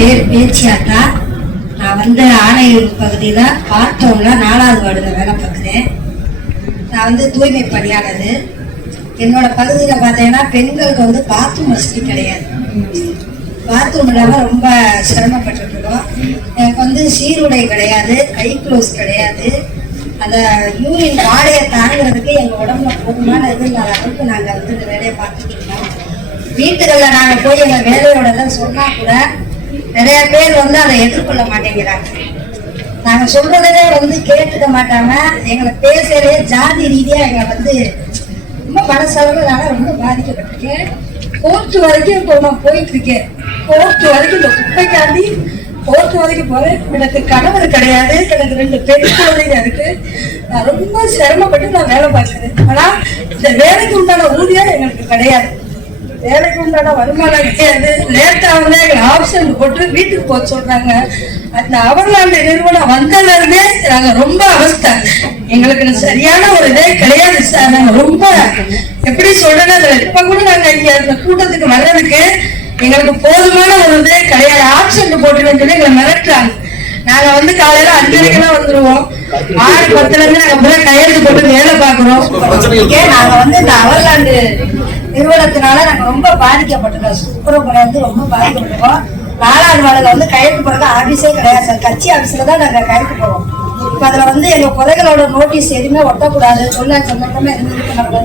பேர் பேச்சியாத்தா நான் வந்து ஆணையூர் பகுதியில் பார்த்தோம்ல நாலாவது வார்டில் வேலை பார்க்குறேன். நான் வந்து தூய்மை பணியாளர். என்னோட பகுதியில் பார்த்தீங்கன்னா பெண்களுக்கு வந்து பாத்ரூம் வசதி கிடையாது. பாத்ரூம் இல்லாமல் ரொம்ப சிரமப்பட்டுருக்கோம். எனக்கு வந்து சீருடை கிடையாது கை க்ளோஸ் கிடையாது. அந்த யூரின் வாடையை தாங்கிறதுக்கு எங்கள் உடம்புல போதுமான இது இல்லாத அளவுக்கு நாங்கள் வந்து இந்த வேலையை பார்த்துட்டு இருக்கோம். வீட்டுகளில் நாங்கள் போய் எங்கள் வேலையோட தான் சொன்னால் கூட நிறைய பேர் வந்து அதை எதிர்கொள்ள மாட்டேங்கிறாங்க. நாங்க சொல்றதே வந்து கேட்டுக்க மாட்டாங்க எங்களை பேசலே ஜாதி ரீதியா எங்களை வந்து ரொம்ப மனசளவுனால ரொம்ப பாதிக்கப்பட்டிருக்கேன் கோர்ட் வரைக்கும் இப்போ நான் போயிட்டு இருக்கேன் கோர்ட் வரைக்கும் இந்த குப்பைக்காண்டி கோர்ட் வரைக்கும் போறேன். எனக்கு கணவர் கிடையாது. எனக்கு ரெண்டு பெண் குழந்தைங்க இருக்கு. நான் ரொம்ப சிரமப்பட்டு நான் வேலை பார்க்குறேன். ஆனா இந்த வேலைக்கு உண்டான ஊதியம் எங்களுக்கு கிடையாது. வேலைக்கு உண்டான வருமானம் கிடையாது லேட்டா வந்து எங்களை ஆப்ஷன் போட்டு வீட்டுக்கு போக சொல்றாங்க. அந்த அவர்லாண்டு நிறுவனம் வந்ததுல இருந்தே நாங்க ரொம்ப அவஸ்தை. எங்களுக்கு சரியான ஒரு இதே கிடையாது சார். நாங்க ரொம்ப எப்படி சொல்றது அதுல இப்ப கூட நாங்க இங்க இந்த கூட்டத்துக்கு வர்றதுக்கு எங்களுக்கு போதுமான ஒரு இதே கிடையாது. ஆப்ஷன் போட்டுன்னு சொல்லி எங்களை மிரட்டுறாங்க. நாங்க வந்து காலையில அஞ்சரைக்கெல்லாம் வந்துருவோம். ஆறு பத்துல இருந்து நாங்க கையெழுத்து போட்டு வேலை பாக்குறோம் நாங்க வந்து இந்த அவர்லாண்டு நிறுவனத்தினால நாங்க ரொம்ப பாதிக்கப்பட்டிருக்கோம். சுப்பிரமணியம் வந்து ரொம்ப பாதிக்கப்பட்டிருக்கோம். நாலாவது வார்டுல வந்து கையெழுத்து போடுறது ஆபீஸே கிடையாது சார். கட்சி ஆபீஸ்ல தான் நாங்க கையெழுத்து போறோம். இப்ப அதுல வந்து எங்க குறைகளோட நோட்டீஸ் எதுவுமே ஒட்டக்கூடாது தொழிலாளர் சம்பந்தமா எதுவும் நம்ம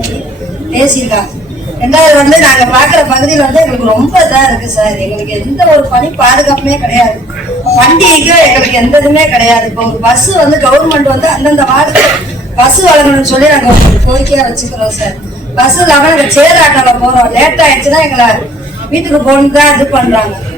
பேசியிருக்காங்க. ரெண்டாவது வந்து நாங்க பாக்குற பகுதியில் வந்து எங்களுக்கு ரொம்ப இதா இருக்கு சார். எங்களுக்கு எந்த ஒரு பணி பாதுகாப்புமே கிடையாது. வண்டிக்கு எங்களுக்கு எந்த இதுமே கிடையாது. இப்போ ஒரு பஸ் வந்து கவர்மெண்ட் வந்து அந்தந்த வார்டு பஸ் வழங்கணும்னு சொல்லி நாங்க ஒரு கோரிக்கையா வச்சுக்கிறோம் சார். பஸ் இல்லாம நாங்க சேர் போறோம். லேட் ஆயிடுச்சுன்னா எங்களை வீட்டுக்கு போகணும் தான் இது பண்றாங்க.